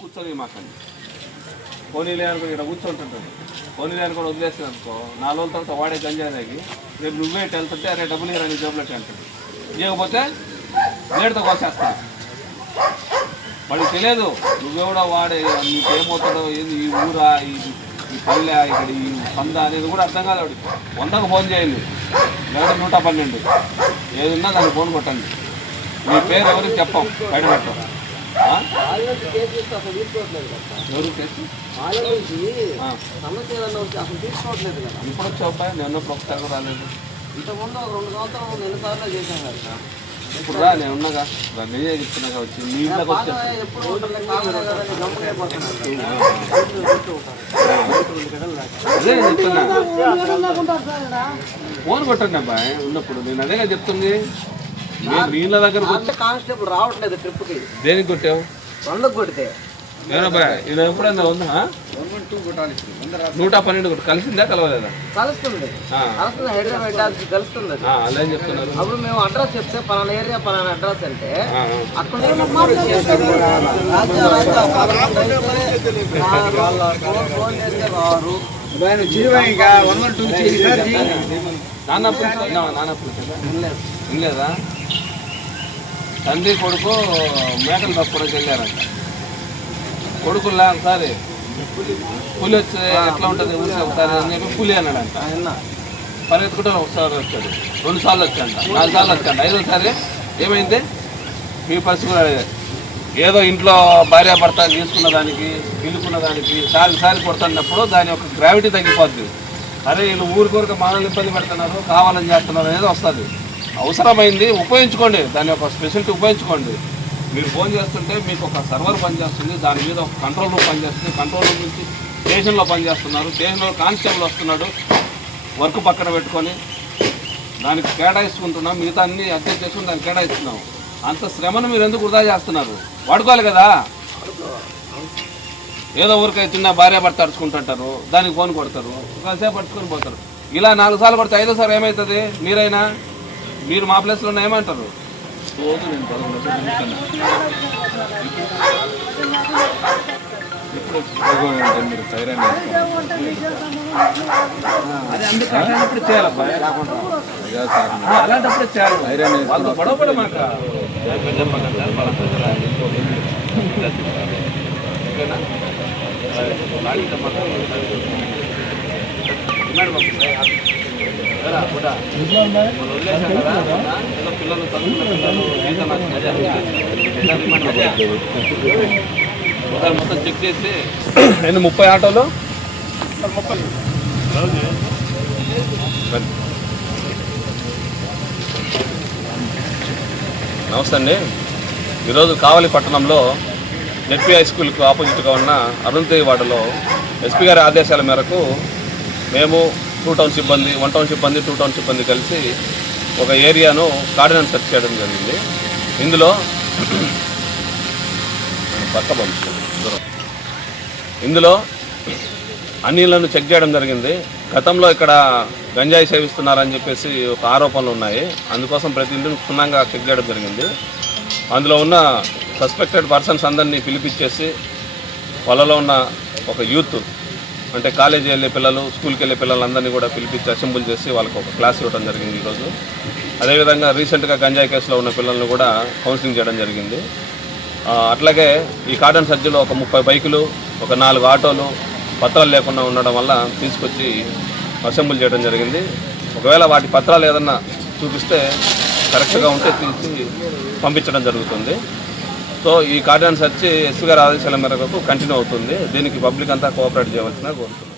కూర్చొని మాకండి పోనీలే అనుకో ఇక్కడ కూర్చుంటుంటాడు. పోనీలే అని కూడా వదిలేస్తుంది అనుకో 4 రోజుల తర్వాత వాడే గంజాయికి రేపు నువ్వే వెళ్తుంటే అరే డబ్బులు ఇరా నీ జబ్బులకి అంటాడు. ఇవ్వకపోతే బ్లేడ్తో కోసేస్తాను. వాడికి తెలియదు నువ్వెవడో వాడే నీకేమవుతాడో ఏంది ఈ ఊరా ఈ పల్లె ఇక్కడ ఈ పంద అనేది కూడా అర్థం కాదు. వాడికి 100కు ఫోన్ చేయండి లేదా 112 ఏది ఉన్నా దాన్ని ఫోన్ కొట్టండి. మీ పేరు ఎవరికి చెప్పాం బయట పెట్టాం. ఎవరు కేసు ఇప్పుడు వచ్చే అబ్బాయి నేను ఒకసారి రాలేదు. ఇంతకుముందు 2 సంవత్సరాలు 2 సార్లు చేశాను కదా. ఇప్పుడు రా నేను ఉన్నాగా నేనే చెప్తున్నాగా వచ్చి మీ ఇంట్లోకి వచ్చి అదే చెప్తున్నా ఫోన్ కొట్టండి అబ్బాయి ఉన్నప్పుడు. నేను అదేగా చెప్తుంది. మేము మీ ఇళ్ళ దగ్గర కానిస్టేబుల్ రావట్లేదు ట్రిప్కి. దేనికి కొట్టావు? 2కు కొడితే ఏమబ్బాయి ఇది ఎప్పుడన్నా ఉందా? 112 కొట్టు కలిసిందా కలవలేదా? కలుస్తుంది హైదరాబాద్ కలుస్తుంది. అలా ఏం చెప్తున్నారు? అప్పుడు మేము అడ్రస్ చెప్తే పలానా ఏరియా పలానా అడ్రస్ అంటే అక్కడ ఫోన్ చేస్తే వారు వినలేదా? తండ్రి కొడుకు మేకలు తప్పుకోవడానికి వెళ్ళారంట. కొడుకులా ఒకసారి పులి వచ్చి ఎట్లా ఉంటుంది ఒకసారి అని చెప్పి పులి అన్నాడంట. పరిగెత్తుకుంటే ఒకసారి వచ్చాడు, 2 సార్లు వచ్చాడంట, 4 సార్లు వచ్చాడు, 5వసారి ఏమైంది? మీ పరిస్థితి కూడా ఏదో ఇంట్లో భార్యాభర్త తీసుకున్న దానికి పిలుకున్న దానికి సారి కొడుతున్నప్పుడు దాని యొక్క గ్రావిటీ తగ్గిపోద్ది. అరే వీళ్ళు ఊరికొరికి మనల్ని ఇబ్బంది పెడుతున్నారు కావాలని చేస్తున్నారు అనేది వస్తుంది. అవసరమైంది ఉపయోగించుకోండి, దాని యొక్క స్పెషాలిటీ ఉపయోగించుకోండి. మీరు ఫోన్ చేస్తుంటే మీకు ఒక సర్వర్ పనిచేస్తుంది, దాని మీద ఒక కంట్రోల్ రూమ్ పనిచేస్తుంది. కంట్రోల్ రూమ్ నుంచి స్టేషన్లో పనిచేస్తున్నారు, స్టేషన్లో కానిస్టేబుల్ వస్తున్నాడు. వర్క్ పక్కన పెట్టుకొని దానికి కేటాయిస్తుంటున్నాం, మిగతా అన్ని అడ్జస్ట్ చేసుకుని దానికి కేటాయిస్తున్నాం. అంత శ్రమను మీరు ఎందుకు వృధా చేస్తున్నారు? వాడుకోవాలి కదా. ఏదో ఊరికై చిన్న భార్యాభర్త అడుచుకుంటుంటారు, దానికి ఫోన్ కొడతారు, కాసేపు పట్టుకొని పోతారు. ఇలా 4 సార్లు కొడితే 5వసారి ఏమవుతుంది? మీరైనా మీరు మా ప్లేస్లో ఉన్న ఏమంటారు? రోజు నేను 11 మీరు సైరన్ అదే అందుకే అలాంటప్పుడు చేయాలబ్బా, అలాంటప్పుడే చేయాలి. వాళ్ళతో గొడవపడ మాకు పిల్లలు మొత్తం చెక్ చేసి 30 ఆటోలు నమస్తే అండి. ఈరోజు కావలి పట్టణంలో నెట్పీ హై స్కూల్కు ఆపోజిట్గా ఉన్న అరుణతేవి వార్డులో ఎస్పీ గారి ఆదేశాల మేరకు మేము 2 టౌన్ సిబ్బంది 1 టౌన్ సిబ్బంది 2 టౌన్ సిబ్బంది కలిసి ఒక ఏరియాను కార్డినెన్స్ సెర్చ్ చేయడం జరిగింది. ఇందులో అన్నిలను చెక్ చేయడం జరిగింది. గతంలో ఇక్కడ గంజాయి సేవిస్తున్నారని చెప్పేసి ఒక ఆరోపణలు ఉన్నాయి. అందుకోసం ప్రతి ఇంటిని క్షుణ్ణంగా చెక్ చేయడం జరిగింది. అందులో ఉన్న సస్పెక్టెడ్ పర్సన్స్ అందరినీ పిలిపించేసి వాళ్ళలో ఉన్న ఒక యూత్ అంటే కాలేజీ వెళ్ళే పిల్లలు స్కూల్కి వెళ్ళే పిల్లలందరినీ కూడా పిలిపించి అసెంబుల్ చేసి వాళ్ళకి ఒక క్లాస్ ఇవ్వడం జరిగింది ఈరోజు. అదేవిధంగా రీసెంట్గా గంజాయి కేసులో ఉన్న పిల్లలను కూడా కౌన్సిలింగ్ చేయడం జరిగింది. అట్లాగే ఈ కార్డన్ సర్జీలో ఒక 30 బైకులు ఒక 4 ఆటోలు పత్రాలు లేకుండా ఉండడం వల్ల తీసుకొచ్చి అసెంబుల్ చేయడం జరిగింది. ఒకవేళ వాటి పత్రాలు ఏదన్నా చూపిస్తే కరెక్ట్గా ఉంటే తీసి పంపించడం జరుగుతుంది. సో ఈ కార్డన్ సర్చ్ ఎస్పీ గారి ఆదేశాల మేరకు కంటిన్యూ అవుతుంది. దీనికి పబ్లిక్ అంతా కోఆపరేట్ చేయవలసిన కోరుతుంది.